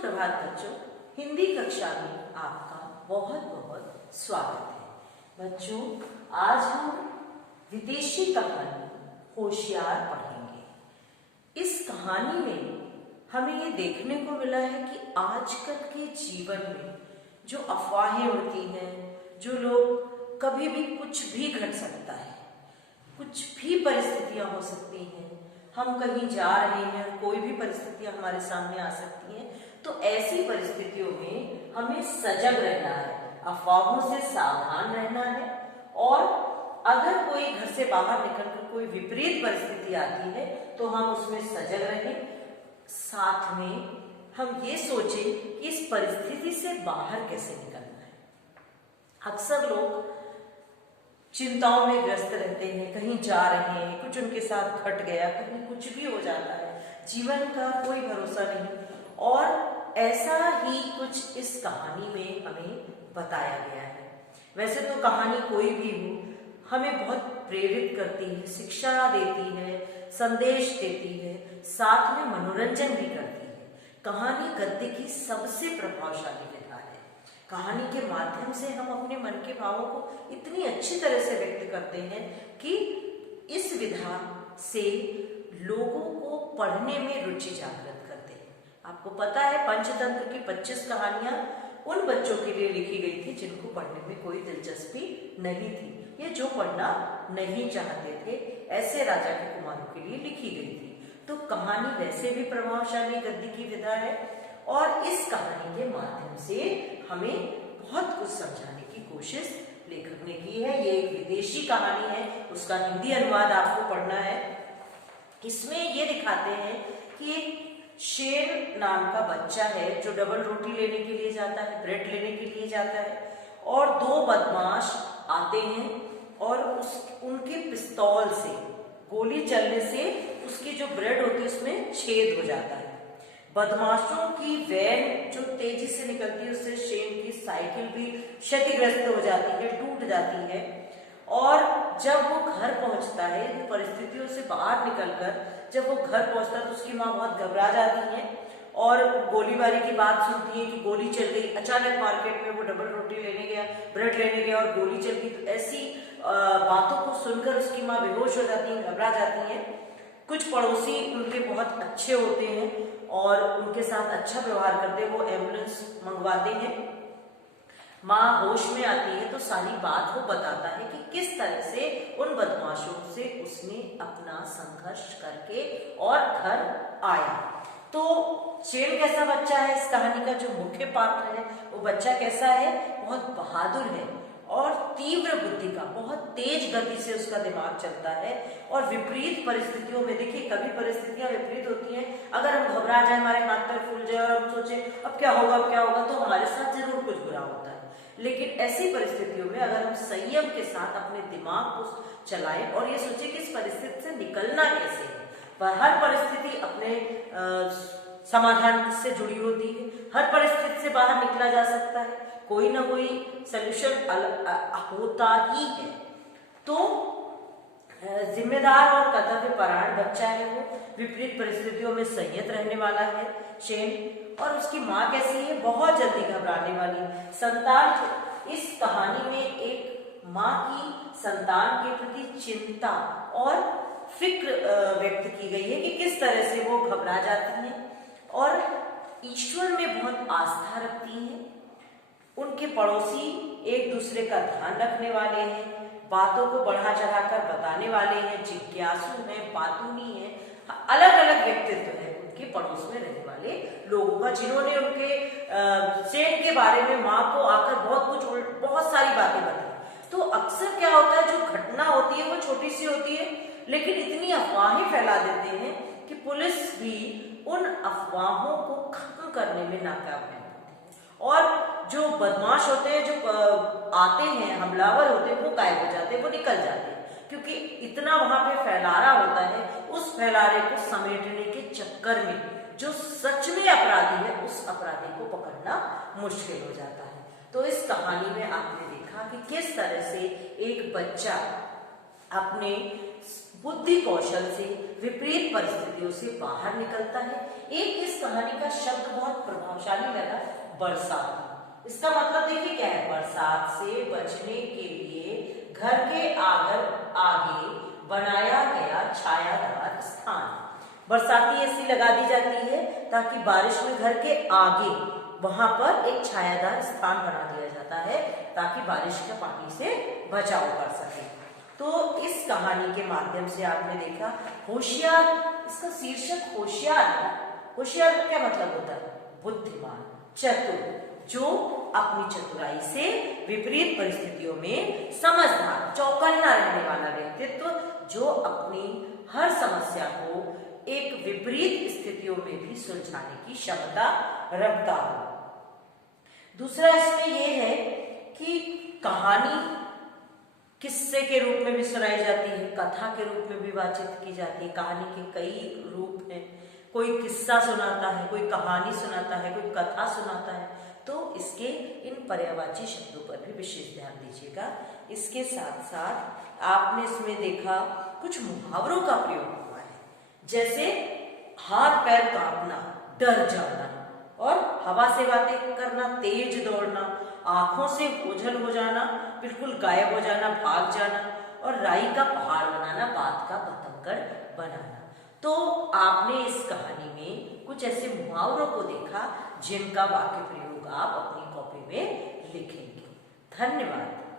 सुप्रभात बच्चों, हिंदी कक्षा में आपका बहुत बहुत स्वागत है। बच्चों, आज हम विदेशी कहानी होशियार पढ़ेंगे। इस कहानी में हमें ये देखने को मिला है कि आजकल के जीवन में जो अफवाहें उड़ती हैं, जो लोग कभी भी कुछ भी घट सकता है, कुछ भी परिस्थितियां हो सकती हैं, हम कहीं जा रहे हैं और कोई भी परिस्थितियां हमारे सामने आ सकती हैं, तो ऐसी परिस्थितियों में हमें सजग रहना है, अफवाहों से सावधान रहना है। और अगर कोई घर से बाहर निकलकर कोई विपरीत परिस्थिति आती है तो हम उसमें सजग रहें। साथ में हम ये सोचें कि इस परिस्थिति से बाहर कैसे निकलना है। अक्सर लोग चिंताओं में व्यस्त रहते हैं, कहीं जा रहे हैं, कुछ उनके साथ घट गया, कहीं कुछ भी हो जाता है, जीवन का कोई भरोसा नहीं। और ऐसा ही कुछ इस कहानी में हमें बताया गया है। वैसे तो कहानी कोई भी हो, हमें बहुत प्रेरित करती है, शिक्षा देती है, संदेश देती है, साथ में मनोरंजन भी करती है। कहानी गद्य की सबसे प्रभावशाली विधा है। कहानी के माध्यम से हम अपने मन के भावों को इतनी अच्छी तरह से व्यक्त करते हैं कि इस विधा से लोगों को पढ़ने में रुचि जागृत करते हैं। आपको पता है, पंचतंत्र की 25 कहानियां उन बच्चों के लिए लिखी गई थी जिनको पढ़ने में कोई दिलचस्पी नहीं थी, ये जो पढ़ना नहीं चाहते थे, ऐसे राजा के कुमारों के लिए लिखी गई थी। तो कहानी वैसे भी प्रभावशाली गद्य की विधा है और इस कहानी के माध्यम से हमें बहुत कुछ समझाने की कोशिश लेखक ने की है। ये एक विदेशी कहानी है, उसका हिंदी अनुवाद आपको पढ़ना है। इसमें ये दिखाते हैं कि एक शेर नाम का बच्चा है जो डबल रोटी लेने के लिए जाता है, ब्रेड लेने के लिए जाता है, और दो बदमाश आते हैं और उनके पिस्तौल से गोली चलने से उसकी जो ब्रेड होती है उसमें छेद हो जाता है। बदमाशों की वैन जो तेजी से निकलती है उससे शेन की साइकिल भी क्षतिग्रस्त हो जाती है, टूट जाती है। और जब वो घर पहुंचता है, परिस्थितियों से बाहर निकलकर जब वो घर पहुंचता है तो उसकी माँ बहुत घबरा जाती है और गोलीबारी की बात सुनती है कि गोली चल गई। अचानक मार्केट में वो डबल रोटी लेने गया, ब्रेड लेने गया और गोली चल गई। तो ऐसी बातों को सुनकर उसकी माँ बेहोश हो जाती है, घबरा जाती है। कुछ पड़ोसी उनके बहुत अच्छे होते हैं और उनके साथ अच्छा व्यवहार करते हैं, वो एम्बुलेंस मंगवाते हैं। माँ होश में आती है तो सारी बात वो बताता है कि किस तरह से उन बदमाशों से उसने अपना संघर्ष करके और घर आया। तो शेर कैसा बच्चा है, इस कहानी का जो मुख्य पात्र है वो बच्चा कैसा है, बहुत बहादुर है और तीव्र बुद्धि का, बहुत तेज गति से उसका दिमाग चलता है। और विपरीत परिस्थितियों में, देखिए कभी परिस्थितियां विपरीत होती हैं, अगर हम घबरा जाए, हमारे हाथ पैर फूल जाए और हम सोचे अब क्या होगा अब क्या होगा, तो हमारे साथ जरूर कुछ बुरा होता है। लेकिन ऐसी परिस्थितियों में अगर हम संयम के साथ अपने दिमाग को चलाएं और ये सोचे कि इस परिस्थिति से निकलना कैसे है, पर हर परिस्थिति अपने समाधान से जुड़ी होती है, हर परिस्थिति से बाहर निकला जा सकता है, कोई ना कोई सलूशन होता ही है। तो जिम्मेदार और कर्तव्यपरायण बच्चा है वो, विपरीत परिस्थितियों में संयत रहने वाला है शेन। और उसकी माँ कैसी है, बहुत जल्दी घबराने वाली संतान। इस कहानी में एक माँ की संतान के प्रति चिंता और फिक्र व्यक्त की गई है कि किस तरह से वो घबरा जाती हैं और ईश्वर में बहुत आस्था रखती हैं। उनके पड़ोसी एक दूसरे का ध्यान रखने वाले हैं, बातों को बढ़ा चढ़ाकर बताने वाले हैं, जिज्ञासु हैं, बातूनी हैं, अलग अलग व्यक्तित्व है उनके पड़ोस में रहने वाले लोगों का, जिन्होंने उनके शेन के बारे में माँ को आकर बहुत सारी बातें बताई। तो अक्सर क्या होता है, जो घटना होती है वो छोटी सी होती है, लेकिन इतनी अफवाहें फैला देते हैं कि पुलिस भी उन अफवाहों को खत्म करने में नाकाम है। और जो बदमाश होते हैं, जो आते हैं, हमलावर होते हैं, वो गायब हो जाते हैं, वो निकल जाते हैं, क्योंकि इतना वहां पे फैलारा होता है। उस फैलारे को समेटने के चक्कर में जो सच में अपराधी है, उस अपराधी को पकड़ना मुश्किल हो जाता है। तो इस कहानी में आपने देखा कि किस तरह से एक बच्चा अपने बुद्धि कौशल से विपरीत परिस्थितियों से बाहर निकलता है। एक इस कहानी का शब्द बहुत प्रभावशाली लगा, बरसात। इसका मतलब देखिए क्या है, बरसात से बचने के लिए घर के आगे बनाया गया छायादार स्थान। बरसाती ऐसी लगा दी जाती है ताकि बारिश में घर के आगे वहां पर एक छायादार स्थान बना दिया जाता है ताकि बारिश के पानी से बचाव कर सके। तो इस कहानी के माध्यम से आपने देखा होशियार, इसका शीर्षक होशियार है। होशियार का क्या मतलब होता है, बुद्धिमान, चतुर, जो अपनी चतुराई से विपरीत परिस्थितियों में समझदार, चौकन्ना रहने वाला व्यक्तित्व, जो अपनी हर समस्या को एक विपरीत स्थितियों में भी सुलझाने की क्षमता रखता हो। दूसरा इसमें यह है कि कहानी किस्से के रूप में भी सुनाई जाती है, कथा के रूप में भी वाचित की जाती है। कहानी के कई रूप हैं, कोई किस्सा सुनाता है, कोई कहानी सुनाता है, कोई कथा सुनाता है। तो इसके इन पर्यायवाची शब्दों पर भी विशेष ध्यान दीजिएगा। इसके साथ साथ आपने इसमें देखा कुछ मुहावरों का प्रयोग हुआ है, जैसे हाथ पैर कांपना, डर जाना, और हवा से बातें करना, तेज दौड़ना, आंखों से ओझल हो जाना, बिल्कुल गायब हो जाना, भाग जाना, और राई का पहाड़ बनाना, बात का बतंगड़ बनाना। तो आपने इस कहानी में कुछ ऐसे मुहावरों को देखा जिनका वाक्य प्रयोग आप अपनी कॉपी में लिखेंगे। धन्यवाद।